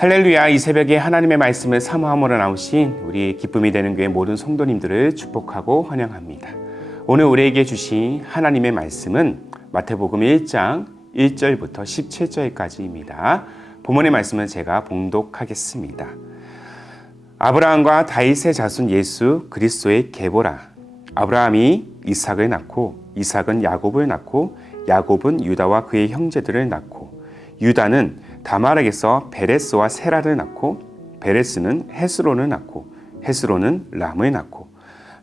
할렐루야. 이 새벽에 하나님의 말씀을 사모함으로 나오신 우리 기쁨이 되는 교회 모든 성도님들을 축복하고 환영합니다. 오늘 우리에게 주신 하나님의 말씀은 마태복음 1장 1절부터 17절까지입니다. 본문의 말씀은 제가 봉독하겠습니다. 아브라함과 다윗의 자손 예수 그리스도의 계보라. 아브라함이 이삭을 낳고 이삭은 야곱을 낳고 야곱은 유다와 그의 형제들을 낳고 유다는 다말에게서 베레스와 세라를 낳고 베레스는 헤스론을 낳고 헤스론은 람을 낳고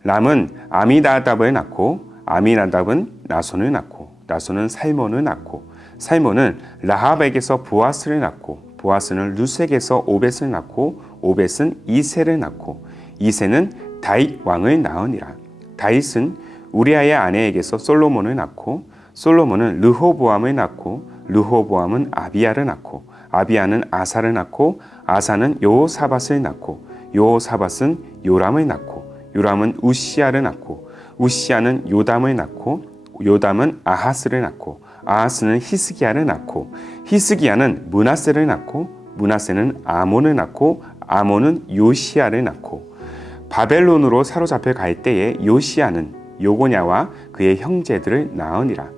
람은 아미나답을 낳고 아미나답은 나손을 낳고 나손은 살몬을 낳고 살몬은 라합에게서 보아스를 낳고 보아스는 루색에서 오벳을 낳고 오벳은 이새를 낳고 이새는 다윗 왕을 낳으니라. 다윗은 우리아의 아내에게서 솔로몬을 낳고 솔로몬은 르호보암을 낳고 르호보암은 아비야를 낳고 아비야는 아사를 낳고 아사는 여호사밧을 낳고 여호사밧은 요람을 낳고 요람은 우시야를 낳고 우시야는 요담을 낳고 요담은 아하스를 낳고 아하스는 히스기야를 낳고 히스기야는 므낫세를 낳고 므낫세는 아몬을 낳고 아몬은 요시야를 낳고 바벨론으로 사로잡혀 갈 때에 요시야는 요고냐와 그의 형제들을 낳으니라.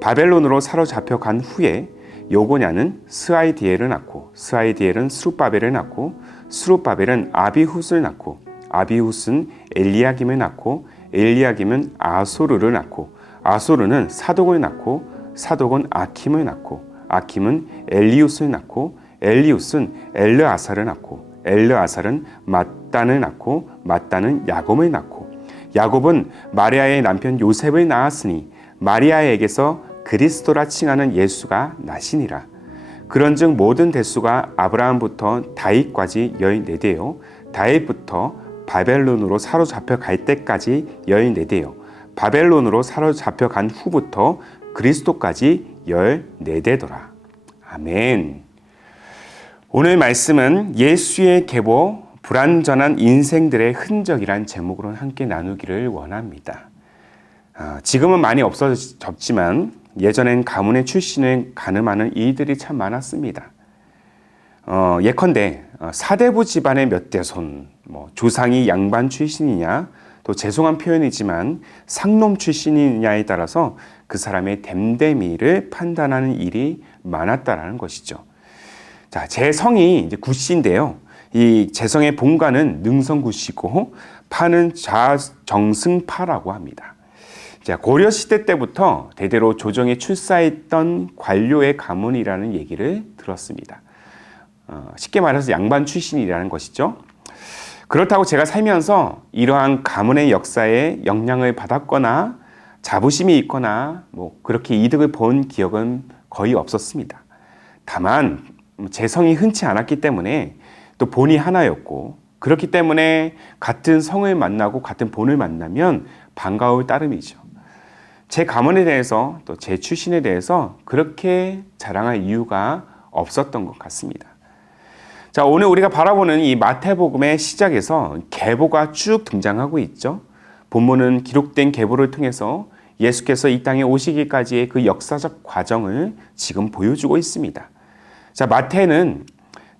바벨론으로 사로잡혀 간 후에 요고냐는 스아이디엘을 낳고 스아이디엘은 스룹바벨을 낳고 스룹바벨은 아비훗을 낳고 아비훗은 엘리야김을 낳고 엘리야김은 아소르를 낳고 아소르는 사독을 낳고 사독은 아킴을 낳고 아킴은 엘리웃을 낳고 엘리웃은 엘르아사를 낳고 엘르아살은 mat단을 낳고 mat단은 야곱을 낳고 야곱은 마리아의 남편 요셉을 낳았으니 마리아에게서 그리스도라 칭하는 예수가 나시니라. 그런즉 모든 대수가 아브라함부터 다윗까지 14대요 다윗부터 바벨론으로 사로잡혀 갈 때까지 14대요 바벨론으로 사로잡혀 간 후부터 그리스도까지 14대더라. 아멘. 오늘 말씀은 예수의 계보 불완전한 인생들의 흔적이란 제목으로 함께 나누기를 원합니다. 지금은 많이 없어졌지만 예전엔 가문의 출신을 가늠하는 이들이 참 많았습니다. 예컨대 사대부 집안의 몇 대손, 조상이 양반 출신이냐, 또 죄송한 표현이지만 상놈 출신이냐에 따라서 그 사람의 됨됨이를 판단하는 일이 많았다라는 것이죠. 자, 제 성이 이제 구씨인데요. 이 제 성의 본가는 능성구씨고 파는 좌정승파라고 합니다. 자, 고려 시대 때부터 대대로 조정에 출사했던 관료의 가문이라는 얘기를 들었습니다. 쉽게 말해서 양반 출신이라는 것이죠. 그렇다고 제가 살면서 이러한 가문의 역사에 영향을 받았거나 자부심이 있거나 그렇게 이득을 본 기억은 거의 없었습니다. 다만 제 성이 흔치 않았기 때문에 또 본이 하나였고 그렇기 때문에 같은 성을 만나고 같은 본을 만나면 반가울 따름이죠. 제 가문에 대해서 또 제 출신에 대해서 그렇게 자랑할 이유가 없었던 것 같습니다. 자, 오늘 우리가 바라보는 이 마태복음의 시작에서 계보가 쭉 등장하고 있죠. 본문은 기록된 계보를 통해서 예수께서 이 땅에 오시기까지의 그 역사적 과정을 지금 보여주고 있습니다. 자, 마태는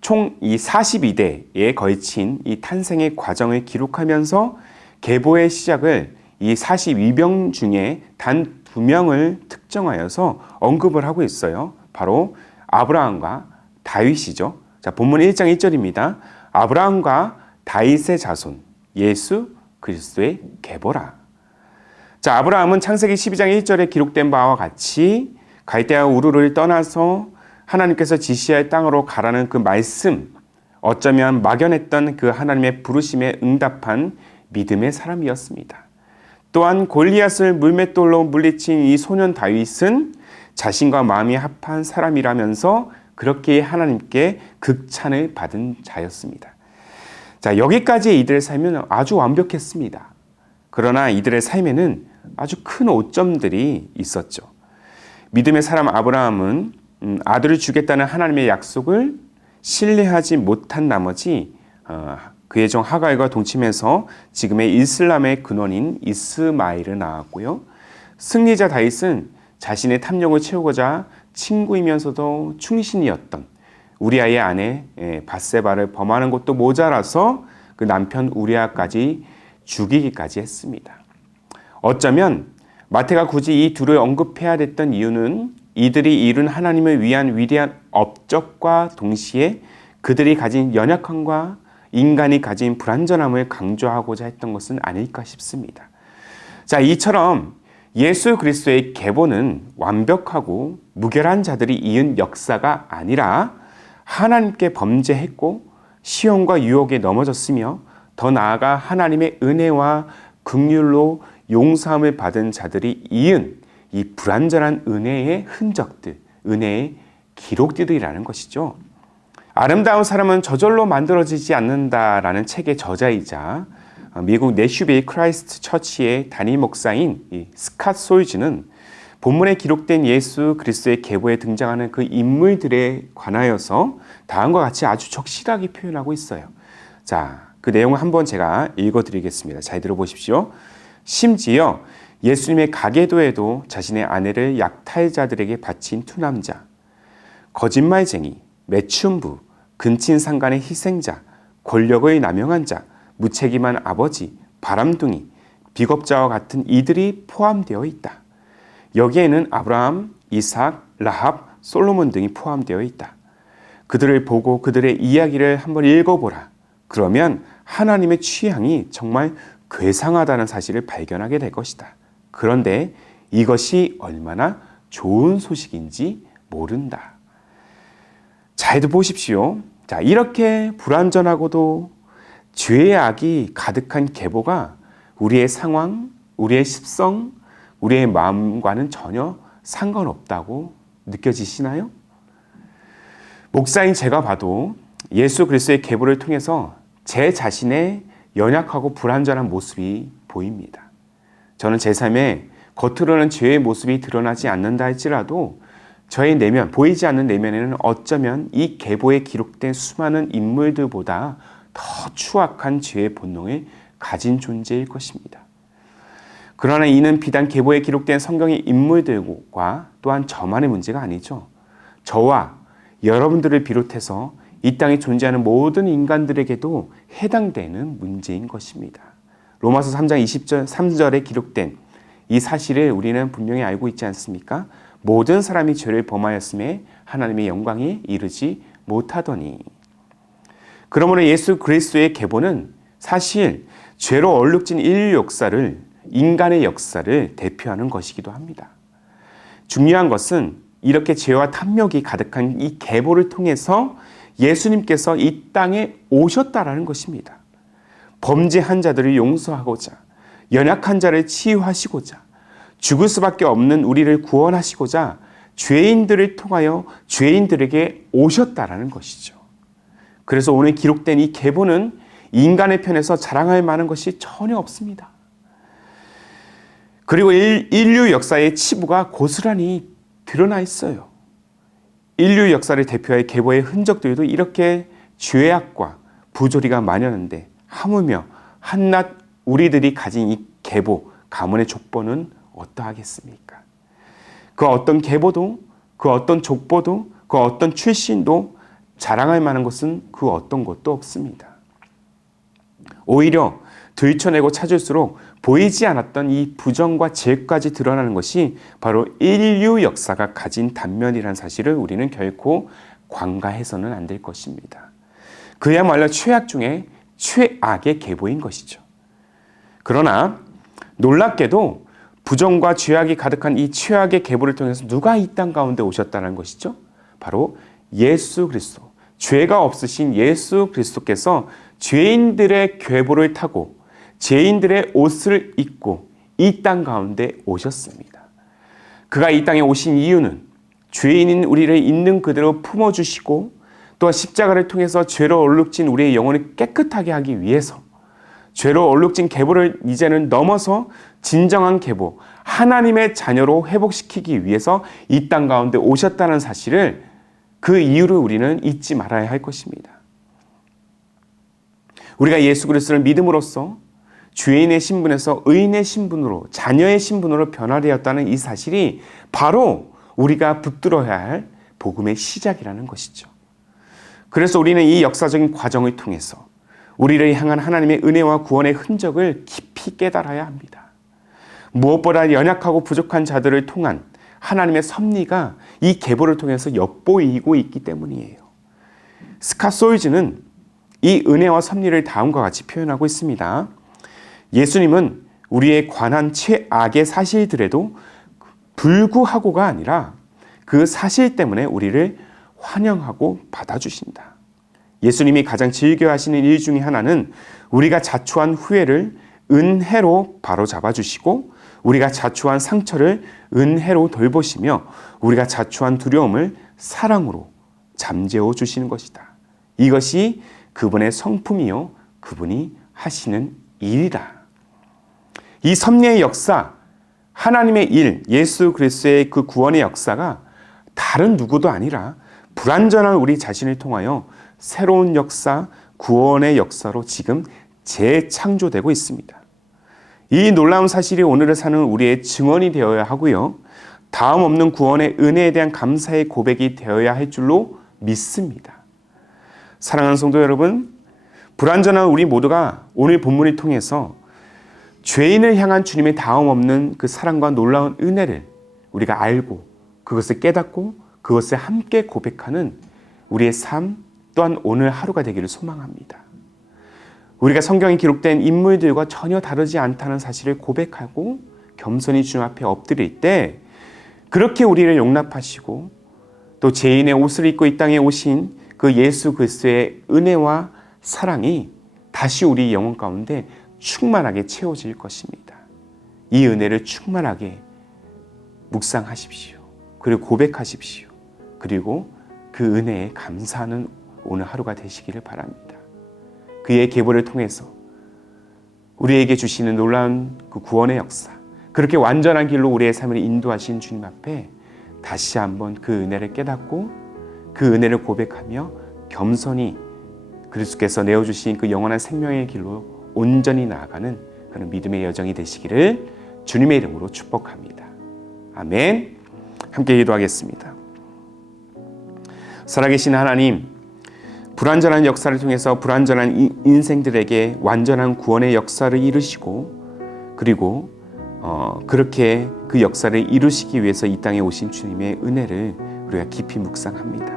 총 이 42대에 걸친 이 탄생의 과정을 기록하면서 계보의 시작을 이 42명 중에 단 2명을 특정하여서 언급을 하고 있어요. 바로 아브라함과 다윗이죠. 자, 본문 1장 1절입니다. 아브라함과 다윗의 자손 예수 그리스도의 계보라. 자, 아브라함은 창세기 12장 1절에 기록된 바와 같이 갈대아 우르를 떠나서 하나님께서 지시할 땅으로 가라는 그 말씀, 어쩌면 막연했던 그 하나님의 부르심에 응답한 믿음의 사람이었습니다. 또한 골리앗을 물맷돌로 물리친 이 소년 다윗은 자신과 마음이 합한 사람이라면서 그렇게 하나님께 극찬을 받은 자였습니다. 자, 여기까지 이들의 삶은 아주 완벽했습니다. 그러나 이들의 삶에는 아주 큰 오점들이 있었죠. 믿음의 사람 아브라함은 아들을 주겠다는 하나님의 약속을 신뢰하지 못한 나머지 그의 종 하갈과 동침해서 지금의 이슬람의 근원인 이스마엘을 낳았고요. 승리자 다윗은 자신의 탐욕을 채우고자 친구이면서도 충신이었던 우리아의 아내 밧세바를 범하는 것도 모자라서 그 남편 우리아까지 죽이기까지 했습니다. 어쩌면 마태가 굳이 이 둘을 언급해야 됐던 이유는 이들이 이룬 하나님을 위한 위대한 업적과 동시에 그들이 가진 연약함과 인간이 가진 불완전함을 강조하고자 했던 것은 아닐까 싶습니다. 자, 이처럼 예수 그리스도의 계보는 완벽하고 무결한 자들이 이은 역사가 아니라 하나님께 범죄했고 시험과 유혹에 넘어졌으며 더 나아가 하나님의 은혜와 긍휼로 용서함을 받은 자들이 이은 이 불완전한 은혜의 흔적들, 은혜의 기록들이라는 것이죠. 아름다운 사람은 저절로 만들어지지 않는다라는 책의 저자이자 미국 내슈빌 크라이스트 처치의 단임 목사인 스캇 솔즈는 본문에 기록된 예수 그리스도의 계보에 등장하는 그 인물들에 관하여서 다음과 같이 아주 적실하게 표현하고 있어요. 자, 그 내용을 한번 제가 읽어드리겠습니다. 잘 들어보십시오. 심지어 예수님의 가계도에도 자신의 아내를 약탈자들에게 바친 두 남자, 거짓말쟁이, 매춘부, 근친상간의 희생자, 권력의 남용한 자, 무책임한 아버지, 바람둥이, 비겁자와 같은 이들이 포함되어 있다. 여기에는 아브라함, 이삭, 라합, 솔로몬 등이 포함되어 있다. 그들을 보고 그들의 이야기를 한번 읽어보라. 그러면 하나님의 취향이 정말 괴상하다는 사실을 발견하게 될 것이다. 그런데 이것이 얼마나 좋은 소식인지 모른다. 잘 보십시오. 자, 이렇게 불완전하고도 죄의 악이 가득한 계보가 우리의 상황, 우리의 습성, 우리의 마음과는 전혀 상관없다고 느껴지시나요? 목사인 제가 봐도 예수 그리스도의 계보를 통해서 제 자신의 연약하고 불완전한 모습이 보입니다. 저는 제 삶에 겉으로는 죄의 모습이 드러나지 않는다 할지라도 저의 내면, 보이지 않는 내면에는 어쩌면 이 계보에 기록된 수많은 인물들보다 더 추악한 죄의 본능을 가진 존재일 것입니다. 그러나 이는 비단 계보에 기록된 성경의 인물들과 또한 저만의 문제가 아니죠. 저와 여러분들을 비롯해서 이 땅에 존재하는 모든 인간들에게도 해당되는 문제인 것입니다. 로마서 3장 23절에 기록된 이 사실을 우리는 분명히 알고 있지 않습니까? 모든 사람이 죄를 범하였음에 하나님의 영광에 이르지 못하더니. 그러므로 예수 그리스도의 계보는 사실 죄로 얼룩진 인류 역사를, 인간의 역사를 대표하는 것이기도 합니다. 중요한 것은 이렇게 죄와 탐욕이 가득한 이 계보를 통해서 예수님께서 이 땅에 오셨다라는 것입니다. 범죄한 자들을 용서하고자, 연약한 자를 치유하시고자, 죽을 수밖에 없는 우리를 구원하시고자 죄인들을 통하여 죄인들에게 오셨다라는 것이죠. 그래서 오늘 기록된 이 계보는 인간의 편에서 자랑할 만한 것이 전혀 없습니다. 그리고 인류 역사의 치부가 고스란히 드러나 있어요. 인류 역사를 대표할 계보의 흔적들도 이렇게 죄악과 부조리가 만연한데 하물며 한낱 우리들이 가진 이 계보, 가문의 족보는 어떠하겠습니까? 그 어떤 계보도, 그 어떤 족보도, 그 어떤 출신도 자랑할 만한 것은 그 어떤 것도 없습니다. 오히려 들춰내고 찾을수록 보이지 않았던 이 부정과 죄까지 드러나는 것이 바로 인류 역사가 가진 단면이라는 사실을 우리는 결코 관가해서는 안 될 것입니다. 그야말로 최악 중에 최악의 계보인 것이죠. 그러나 놀랍게도 부정과 죄악이 가득한 이 최악의 계보를 통해서 누가 이 땅 가운데 오셨다는 것이죠? 바로 예수 그리스도, 죄가 없으신 예수 그리스도께서 죄인들의 궤보를 타고 죄인들의 옷을 입고 이 땅 가운데 오셨습니다. 그가 이 땅에 오신 이유는 죄인인 우리를 있는 그대로 품어주시고 또한 십자가를 통해서 죄로 얼룩진 우리의 영혼을 깨끗하게 하기 위해서, 죄로 얼룩진 계보를 이제는 넘어서 진정한 계보, 하나님의 자녀로 회복시키기 위해서 이 땅 가운데 오셨다는 사실을, 그 이유를 우리는 잊지 말아야 할 것입니다. 우리가 예수 그리스도를 믿음으로써 죄인의 신분에서 의인의 신분으로, 자녀의 신분으로 변화되었다는 이 사실이 바로 우리가 붙들어야 할 복음의 시작이라는 것이죠. 그래서 우리는 이 역사적인 과정을 통해서 우리를 향한 하나님의 은혜와 구원의 흔적을 깊이 깨달아야 합니다. 무엇보다 연약하고 부족한 자들을 통한 하나님의 섭리가 이 계보를 통해서 엿보이고 있기 때문이에요. 스캇 소이즈는 이 은혜와 섭리를 다음과 같이 표현하고 있습니다. 예수님은 우리에 관한 최악의 사실들에도 불구하고가 아니라 그 사실 때문에 우리를 환영하고 받아주신다. 예수님이 가장 즐겨 하시는 일 중에 하나는 우리가 자초한 후회를 은혜로 바로잡아 주시고 우리가 자초한 상처를 은혜로 돌보시며 우리가 자초한 두려움을 사랑으로 잠재워 주시는 것이다. 이것이 그분의 성품이요 그분이 하시는 일이다. 이 섭리의 역사, 하나님의 일, 예수 그리스도의 그 구원의 역사가 다른 누구도 아니라 불완전한 우리 자신을 통하여 새로운 역사, 구원의 역사로 지금 재창조되고 있습니다. 이 놀라운 사실이 오늘을 사는 우리의 증언이 되어야 하고요. 다음 없는 구원의 은혜에 대한 감사의 고백이 되어야 할 줄로 믿습니다. 사랑하는 성도 여러분, 불완전한 우리 모두가 오늘 본문을 통해서 죄인을 향한 주님의 다음 없는 그 사랑과 놀라운 은혜를 우리가 알고 그것을 깨닫고 그것을 함께 고백하는 우리의 삶 또한 오늘 하루가 되기를 소망합니다. 우리가 성경에 기록된 인물들과 전혀 다르지 않다는 사실을 고백하고 겸손히 주님 앞에 엎드릴 때 그렇게 우리를 용납하시고 또 죄인의 옷을 입고 이 땅에 오신 그 예수 그리스도의 은혜와 사랑이 다시 우리 영혼 가운데 충만하게 채워질 것입니다. 이 은혜를 충만하게 묵상하십시오. 그리고 고백하십시오. 그리고 그 은혜에 감사하는 오늘 하루가 되시기를 바랍니다. 그의 계보를 통해서 우리에게 주시는 놀라운 그 구원의 역사, 그렇게 완전한 길로 우리의 삶을 인도하신 주님 앞에 다시 한번 그 은혜를 깨닫고 그 은혜를 고백하며 겸손히 그리스도께서 내어주신 그 영원한 생명의 길로 온전히 나아가는 그런 믿음의 여정이 되시기를 주님의 이름으로 축복합니다. 아멘. 함께 기도하겠습니다. 살아계신 하나님, 불완전한 역사를 통해서 불완전한 인생들에게 완전한 구원의 역사를 이루시고 그리고 그렇게 그 역사를 이루시기 위해서 이 땅에 오신 주님의 은혜를 우리가 깊이 묵상합니다.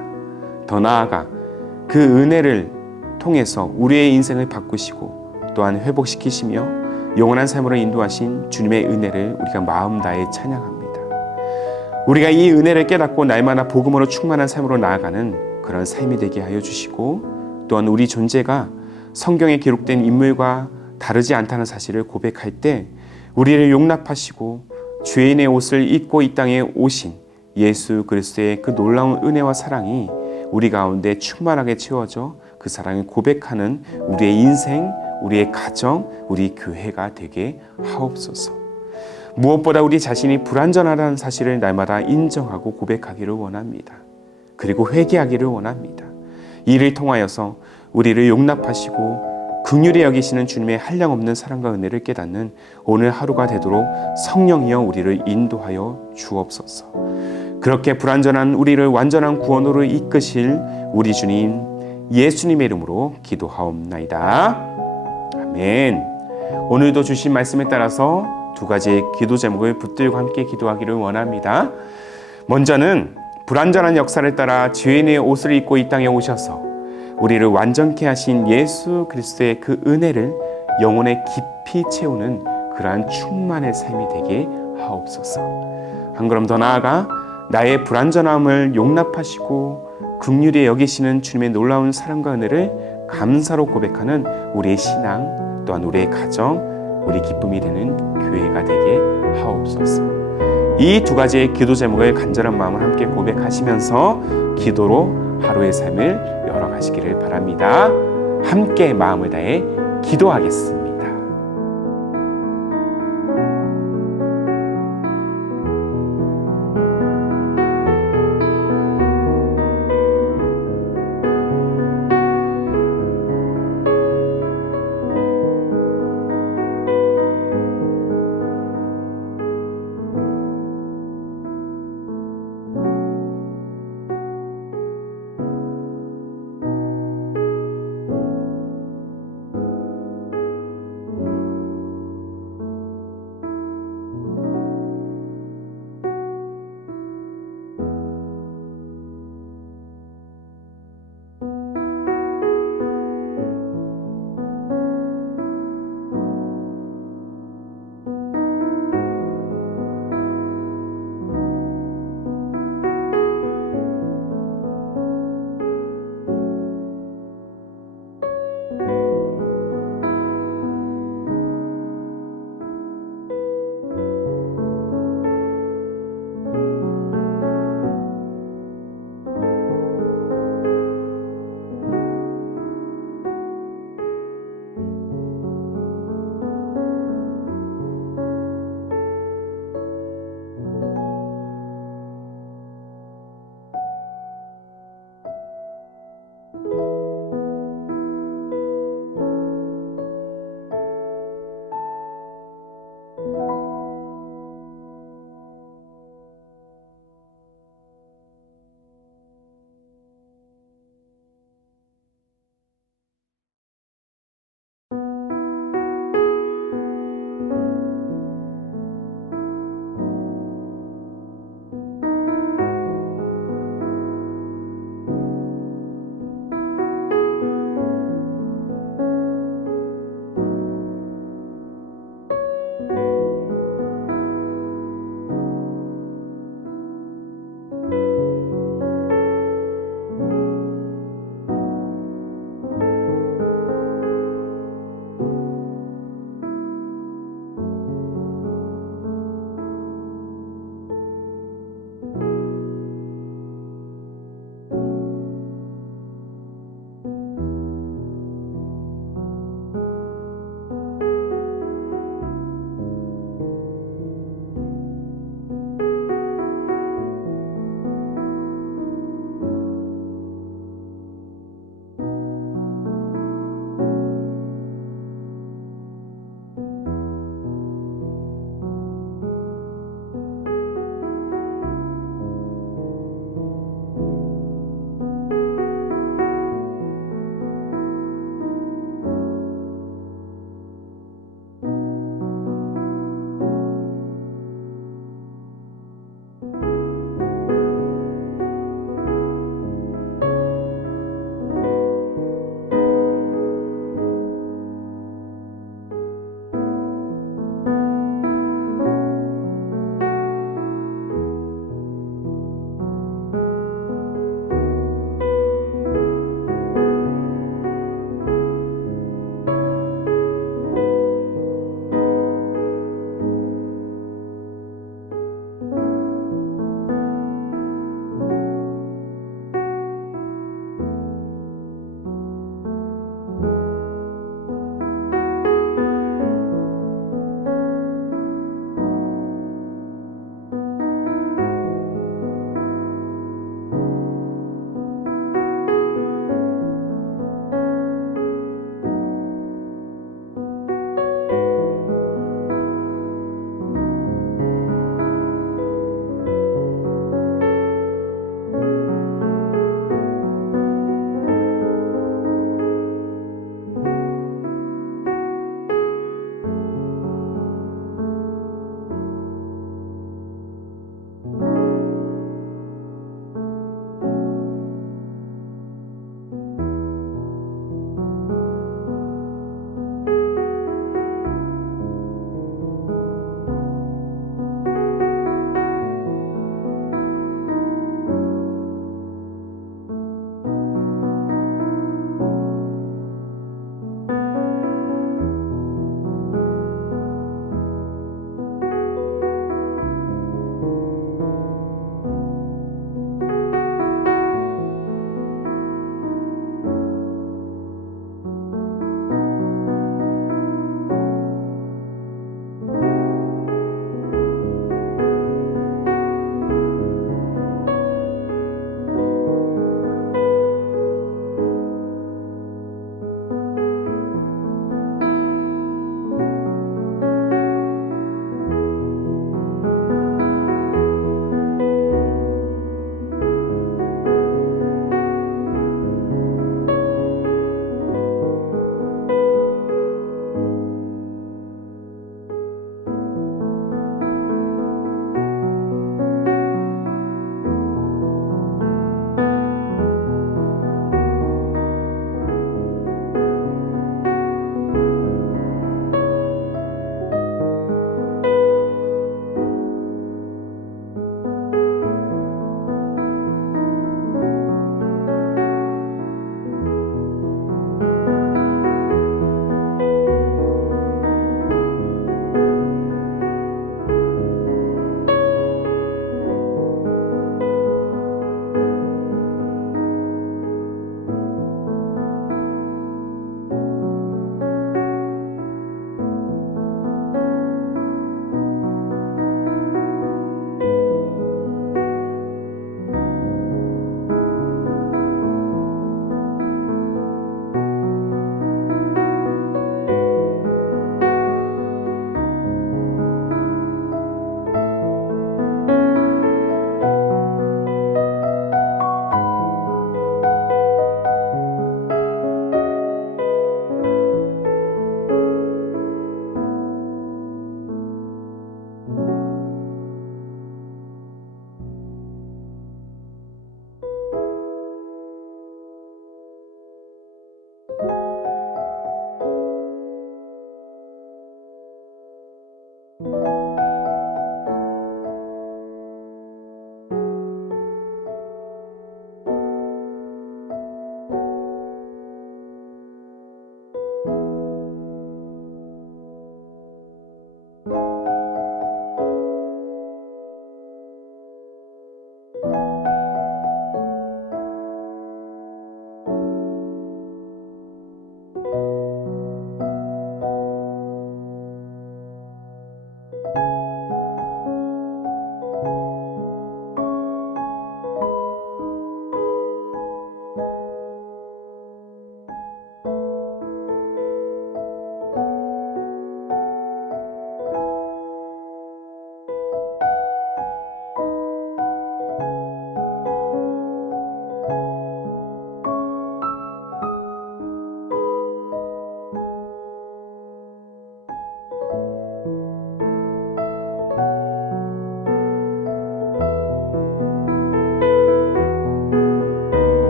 더 나아가 그 은혜를 통해서 우리의 인생을 바꾸시고 또한 회복시키시며 영원한 삶으로 인도하신 주님의 은혜를 우리가 마음 다해 찬양합니다. 우리가 이 은혜를 깨닫고 날마다 복음으로 충만한 삶으로 나아가는 그런 삶이 되게 하여 주시고 또한 우리 존재가 성경에 기록된 인물과 다르지 않다는 사실을 고백할 때 우리를 용납하시고 죄인의 옷을 입고 이 땅에 오신 예수 그리스도의 그 놀라운 은혜와 사랑이 우리 가운데 충만하게 채워져 그 사랑을 고백하는 우리의 인생, 우리의 가정, 우리 교회가 되게 하옵소서. 무엇보다 우리 자신이 불완전하다는 사실을 날마다 인정하고 고백하기를 원합니다. 그리고 회개하기를 원합니다. 이를 통하여서 우리를 용납하시고 긍휼히 여기시는 주님의 한량없는 사랑과 은혜를 깨닫는 오늘 하루가 되도록 성령이여 우리를 인도하여 주옵소서. 그렇게 불완전한 우리를 완전한 구원으로 이끄실 우리 주님 예수님의 이름으로 기도하옵나이다. 아멘. 오늘도 주신 말씀에 따라서 두 가지의 기도 제목을 붙들고 함께 기도하기를 원합니다. 먼저는 불완전한 역사를 따라 죄인의 옷을 입고 이 땅에 오셔서 우리를 완전케 하신 예수 그리스도의 그 은혜를 영혼에 깊이 채우는 그러한 충만의 삶이 되게 하옵소서. 한 걸음 더 나아가 나의 불완전함을 용납하시고 긍휼히 여기시는 주님의 놀라운 사랑과 은혜를 감사로 고백하는 우리의 신앙 또한 우리의 가정, 우리 기쁨이 되는 교회가 되게 하옵소서. 이 두 가지의 기도 제목을 간절한 마음을 함께 고백하시면서 기도로 하루의 삶을 열어가시기를 바랍니다. 함께 마음을 다해 기도하겠습니다.